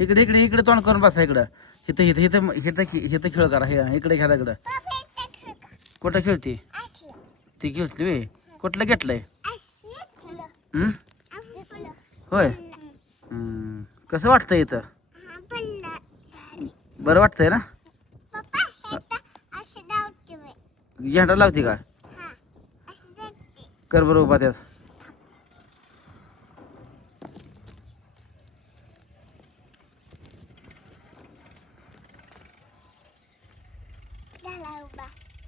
इकडे इकडे इकडे तोंड करून बसा इकडं. इथं इथं इथं इथं इथं खेळ करा. हे इकडे घ्या इकडं कुठं खेळते? ती खेळते वे कुठलं घेतलंय? होय. हं. कसं वाटतंय इथं? बरं वाटतंय ना? झेंडा लावते का? कर बरं उभा त्यात.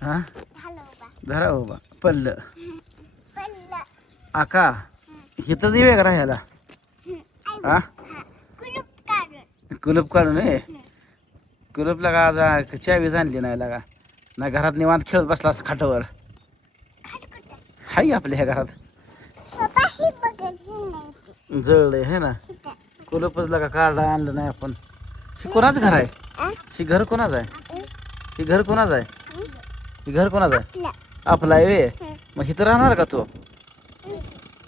हा? धरा उभा. पडलं आका. इथंच येऊया का राहायला? हा? कुलूप काढून. ये कुलूप लागा आज चावीच आणली नाही लागा. ना घरात निवांत खेळत बसला खाटावर. हाय आपल्या ह्या घरात. जळलंय हे ना? कुलूपच लागा काढला आणलं नाही आपण. हे कोणाचं घर आहे? हे घर कोणाचं आहे? हे घर कोणाचं आहे? हे घर कोणाचं आहे? आपलं. आहे वे मग इथं राहणार का तू?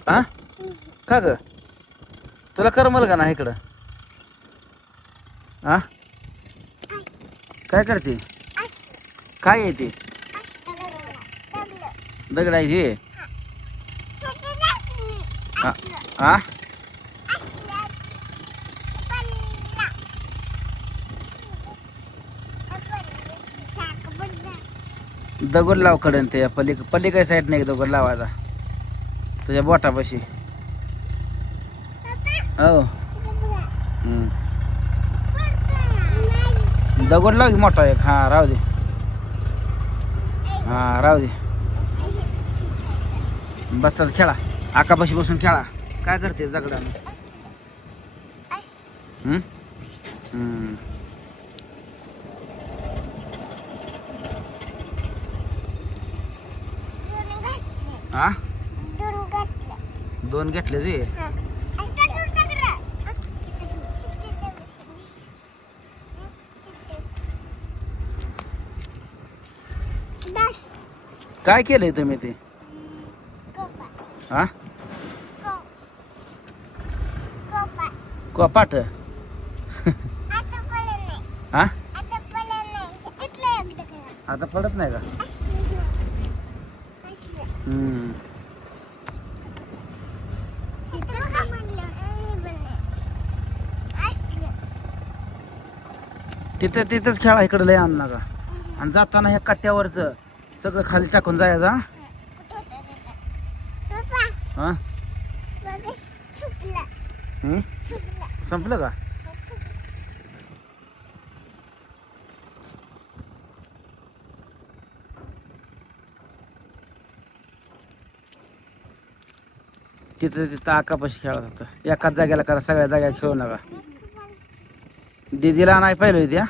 हा का ग? तुला करमल का ना इकडं? हा काय करते? काय आहे ते? दगड आहे हे. हा दगड लाव कडन ते पली पलीकडे साईड नाही दगड लावायचा. तुझ्या बोटापाशी. हो. दगड लाव की मोठा एक. हा राहू दे. हा राहू दे. बसतात खेळा. आकापाशी बसून खेळा. काय करतेस दगडाने? हा? दोन घेतले. ते काय केलंय तुम्ही ते? हा? कपाट? हा? आता पडत नाही का. तिथं तिथंच खेळा इकडे लय आण नका आणि जाताना ह्या कट्ट्यावरच सगळं खाली टाकून जायचं हा? हा? संपलं का? तिथं तिथं आकापाशी खेळत होतं. एकाच जागेला करा सगळ्या जागेला खेळू नका. दिदीला नाही पाहिलं होती हा?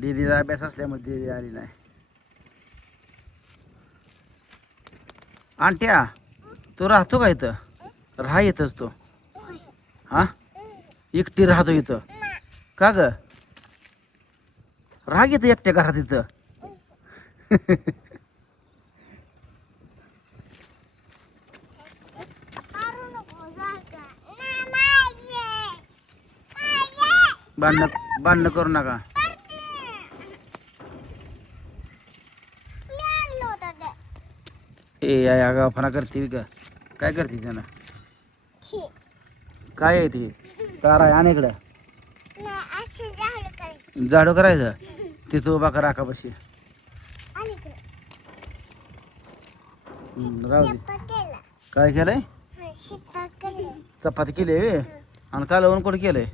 दिदीचा अभ्यास असल्यामुळे दीदी आली नाही. आंट्या तू राहतो का इथं? राहा येतच तो. हा? एकटी राहतो इथं. का ग? राहा येतं एकट्या घरात इथं? भांडणं भांडणं करू नका. ए या आगावपणा करते का काय करते त्यानं? काय आहे ते? तारा आहे आणि इकडं. झाडू करायचं? तिथं उभा करा आकापाशी. हम्म, राहू दे. काय केलंय? चपाती केली आणि कालवण कोण केलंय?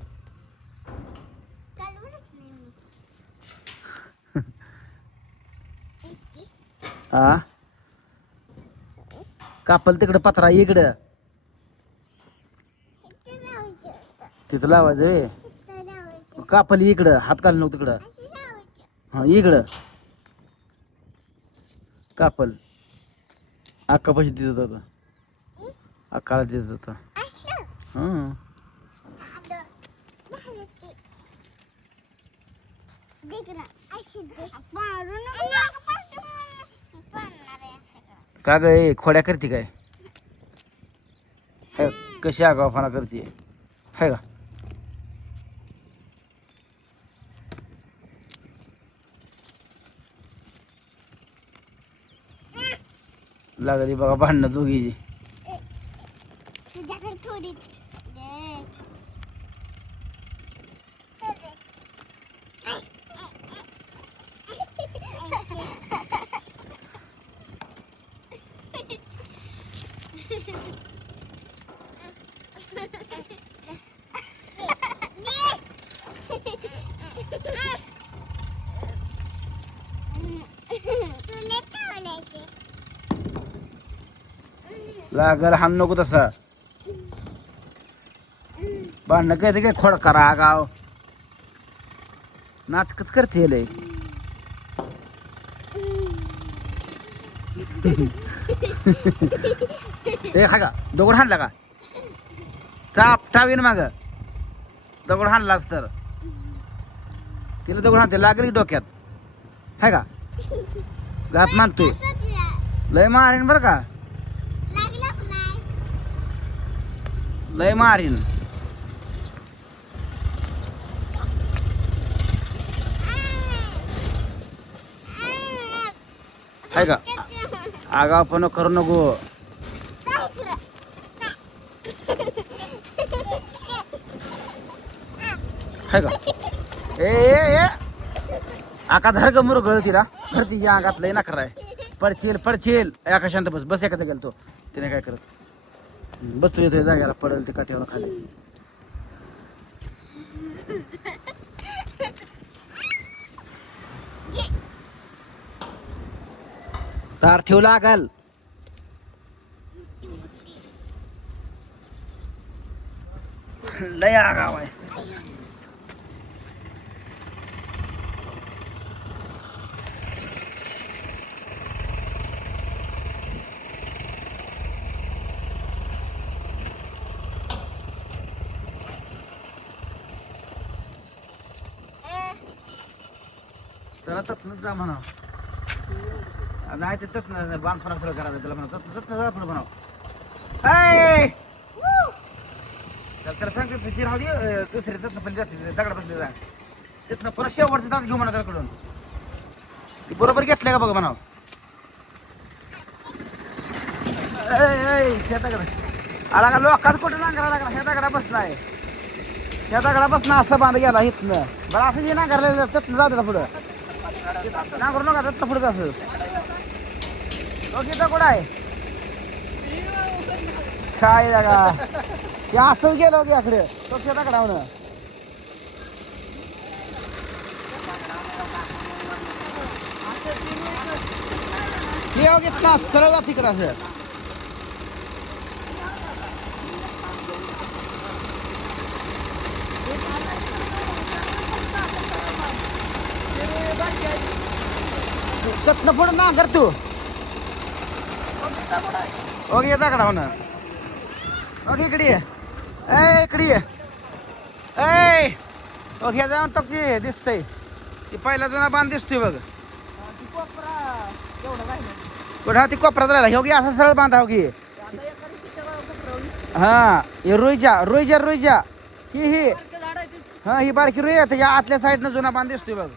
हा? कापल तिकडं पत्रा इकडं. तिथं लावायचं कापल इकडं हात घाल नको तिकडं. हा इकडं. कापल. अक्कापाशी देत होता अक्काला देत होता हं. का ग ए खोड्या करते काय? है कशी आगावफाना करते? है का? लागली बघा भांडणं दोघी लागल हम नको तसा. भांडणं काय काय खोड करा गाव नाटकच करते लय. ते हा का? दगड हाणला का? चापटावीन माग. दगड हाणलाच तर. तिला दगड हाणते लागली डोक्यात? हाय का? जात मानतोय लय मारीन बर का. लय मारीन. हाय का? आगाव पण करू नको. हाय का? ए ए ए. आका धर ग मुर गळ तिला. धर तिच्या अंगात लय खरं आहे. पडचेल पडचेल. आका शांत बस. बस एकाचा गेल तो तिने काय करत? बसतो तुझ्या जागेला. पडेल ते काठ्यावर खाली. तार ठेवू लागल. लय आगाव आहे. चला तत्नच जा म्हणा नाही ते तत्न बांधपणा सुरू करायचं त्याला म्हणा तत्न तत्न जा पुढे म्हणाव त्याला त्याला सांगते तुझी राहू दे दुसरे तत्न पण जाते दगड बसले जा. तिथनं परत शेवटचं तास घेऊ म्हणा त्याकडून ती बरोबर घेतलंय का बघा म्हणाव. ह्या दगडा. आला का लोकांच कुठे नांगरा लागला? ह्या दगडा बसलाय. ह्या दगडा बसणं असं बांध गेला इथनं. बरं असं जे नांगरलं तत्न जाऊ दे पुढं. नांगरू नका तत्न पुढं असं तो कुठं आहे? काय जागा ते असंच गेलो की आकडे तो किती कडावणं. येऊ घेत हो ना सरळ जा तिकडं असं. तत्न पडून ना कर तू? ओके येता कडा होणं ओके इकडे ये. ए इकडे ये. ए ओके जाऊन तो की दिसतंय. ती पहिला जुना बांध दिसतोय बघ. कुठं हा ती कोपरात राहिला? हो की असं सरळ बांधा हो की हा हे रुईजा रुईजा रुईजा ही ही. हा ही बारकी रुई आहे त्याच्या आतल्या साईडनं जुना बांध दिसतोय बघ.